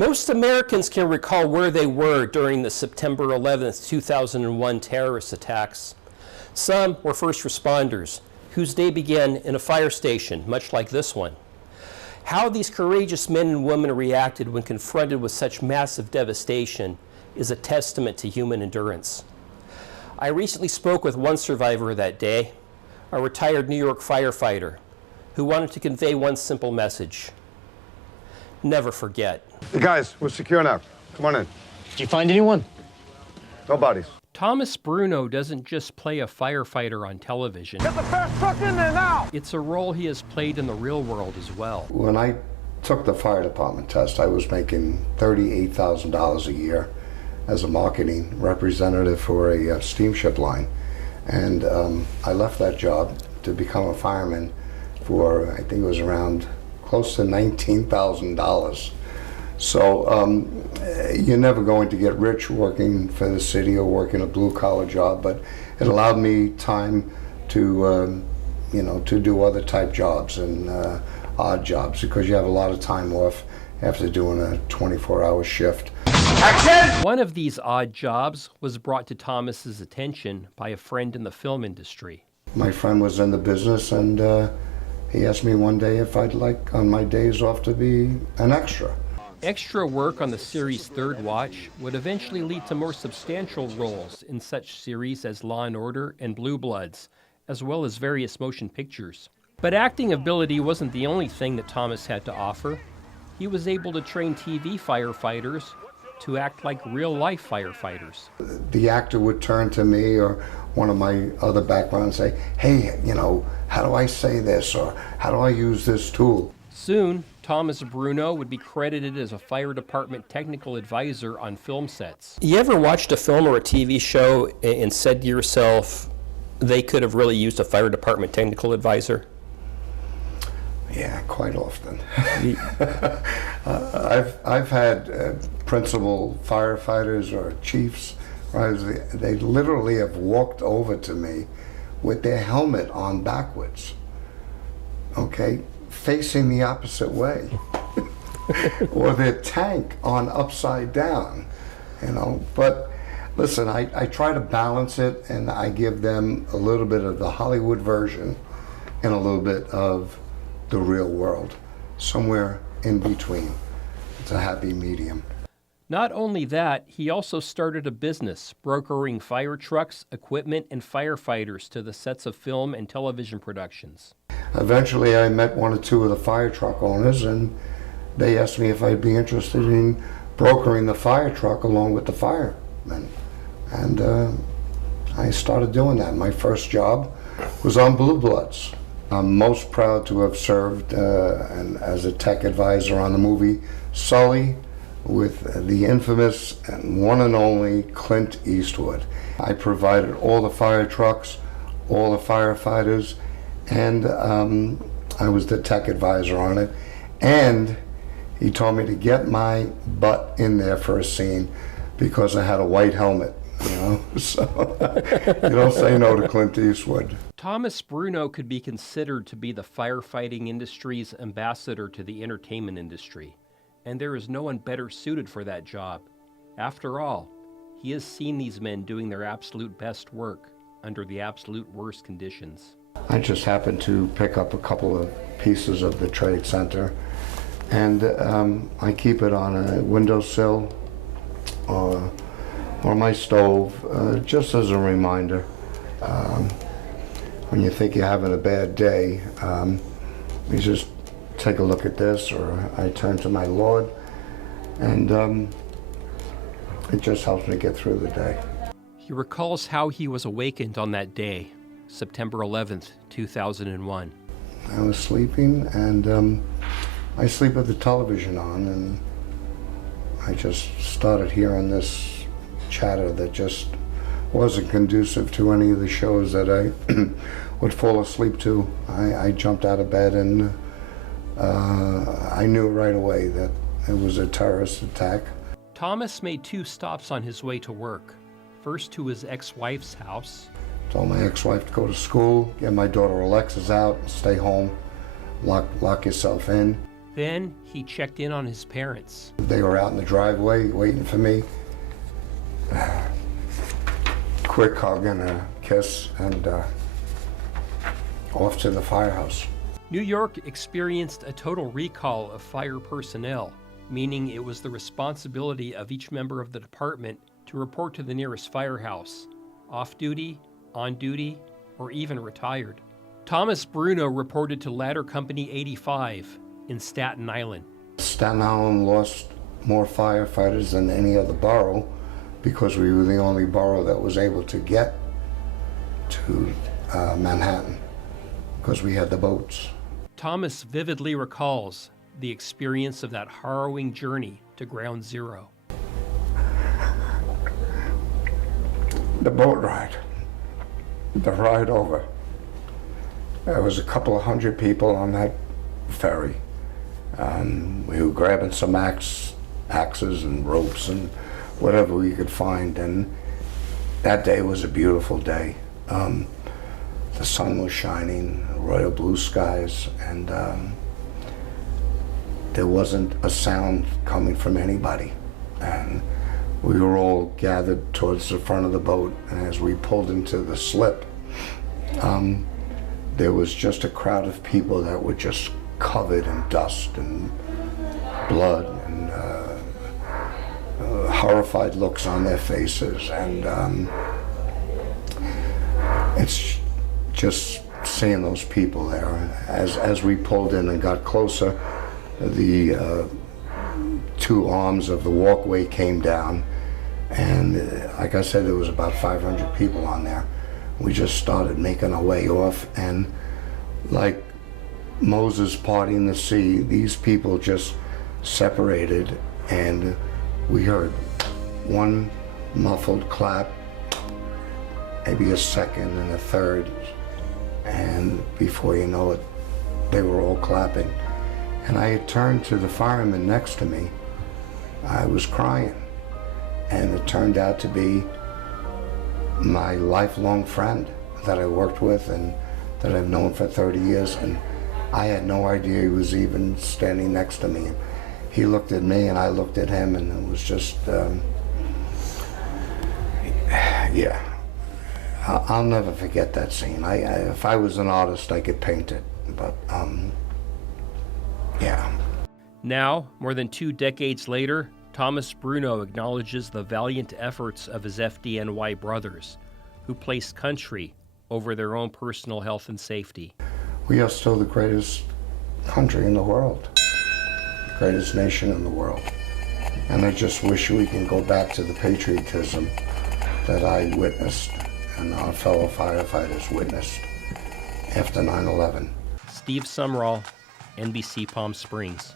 Most Americans can recall where they were during the September 11th, 2001 terrorist attacks. Some were first responders, whose day began in a fire station, much like this one. How these courageous men and women reacted when confronted with such massive devastation is a testament to human endurance. I recently spoke with one survivor of that day, a retired New York firefighter, who wanted to convey one simple message: never forget. Hey guys, we're secure now. Come on in. Did you find anyone? No bodies. Thomas Bruno doesn't just play a firefighter on television. Get the fast truck in there now! It's a role he has played in the real world as well. When I took the fire department test, I was making $38,000 a year as a marketing representative for a steamship line. And I left that job to become a fireman for, I think it was around close to $19,000. So you're never going to get rich working for the city or working a blue-collar job, but it allowed me time to, to do other type jobs and odd jobs, because you have a lot of time off after doing a 24-hour shift. Action! One of these odd jobs was brought to Thomas's attention by a friend in the film industry. My friend was in the business, and he asked me one day if I'd like, on my days off, to be an extra. Extra work on the series' third watch would eventually lead to more substantial roles in such series as Law & Order and Blue Bloods, as well as various motion pictures. But acting ability wasn't the only thing that Thomas had to offer. He was able to train TV firefighters to act like real-life firefighters. The actor would turn to me or one of my other backgrounds and say, hey, how do I say this, or how do I use this tool? Soon, Thomas Bruno would be credited as a fire department technical advisor on film sets. You ever watched a film or a TV show and said to yourself, they could have really used a fire department technical advisor? Yeah, quite often. I've had principal firefighters or chiefs, right? They literally have walked over to me with their helmet on backwards, okay, facing the opposite way, or their tank on upside down, But listen, I try to balance it, and I give them a little bit of the Hollywood version and a little bit of the real world, somewhere in between. It's a happy medium. Not only that, he also started a business brokering fire trucks, equipment, and firefighters to the sets of film and television productions. Eventually, I met one or two of the fire truck owners, and they asked me if I'd be interested in brokering the fire truck along with the firemen. And I started doing that. My first job was on Blue Bloods. I'm most proud to have served and as a tech advisor on the movie Sully with the infamous and one and only Clint Eastwood. I provided all the fire trucks, all the firefighters, and I was the tech advisor on it. And he told me to get my butt in there for a scene because I had a white helmet. So you don't say no to Clint Eastwood. Thomas Bruno could be considered to be the firefighting industry's ambassador to the entertainment industry, and there is no one better suited for that job. After all, he has seen these men doing their absolute best work under the absolute worst conditions. I just happened to pick up a couple of pieces of the Trade Center, and I keep it on a windowsill or my stove, just as a reminder. When you think you're having a bad day, you just take a look at this, or I turn to my Lord, and it just helps me get through the day. He recalls how he was awakened on that day, September 11th, 2001. I was sleeping, and I sleep with the television on, and I just started hearing this chatter that just wasn't conducive to any of the shows that I would fall asleep to. I jumped out of bed, and I knew right away that it was a terrorist attack. Thomas made 2 stops on his way to work. First to his ex-wife's house. Told my ex-wife to go to school, get my daughter Alexis out, stay home, lock yourself in. Then he checked in on his parents. They were out in the driveway waiting for me. Quick hug and a kiss, and off to the firehouse. New York experienced a total recall of fire personnel, meaning it was the responsibility of each member of the department to report to the nearest firehouse, off-duty, on-duty, or even retired. Thomas Bruno reported to Ladder Company 85 in Staten Island. Staten Island lost more firefighters than any other borough because we were the only borough that was able to get to Manhattan because we had the boats. Thomas vividly recalls the experience of that harrowing journey to Ground Zero. The boat ride, the ride over. There was a couple of hundred people on that ferry. We were grabbing some axes and ropes and whatever we could find, and that day was a beautiful day. The sun was shining, royal blue skies, and there wasn't a sound coming from anybody. And we were all gathered towards the front of the boat, and as we pulled into the slip, there was just a crowd of people that were just covered in dust and blood and horrified looks on their faces. And it's just seeing those people there. As we pulled in and got closer, the two arms of the walkway came down, and like I said, there was about 500 people on there. We just started making our way off, and like Moses parting the sea, these people just separated, and we heard one muffled clap, maybe a second and a third, and before you know it, they were all clapping. And I had turned to the fireman next to me. I was crying, and it turned out to be my lifelong friend that I worked with and that I've known for 30 years, and I had no idea he was even standing next to me. He looked at me and I looked at him, and it was just, yeah. I'll never forget that scene. If I was an artist, I could paint it, but yeah. Now, more than 2 decades later, Thomas Bruno acknowledges the valiant efforts of his FDNY brothers, who placed country over their own personal health and safety. We are still the greatest country in the world, the greatest nation in the world. And I just wish we can go back to the patriotism that I witnessed and our fellow firefighters witnessed after 9/11. Steve Sumrall, NBC Palm Springs.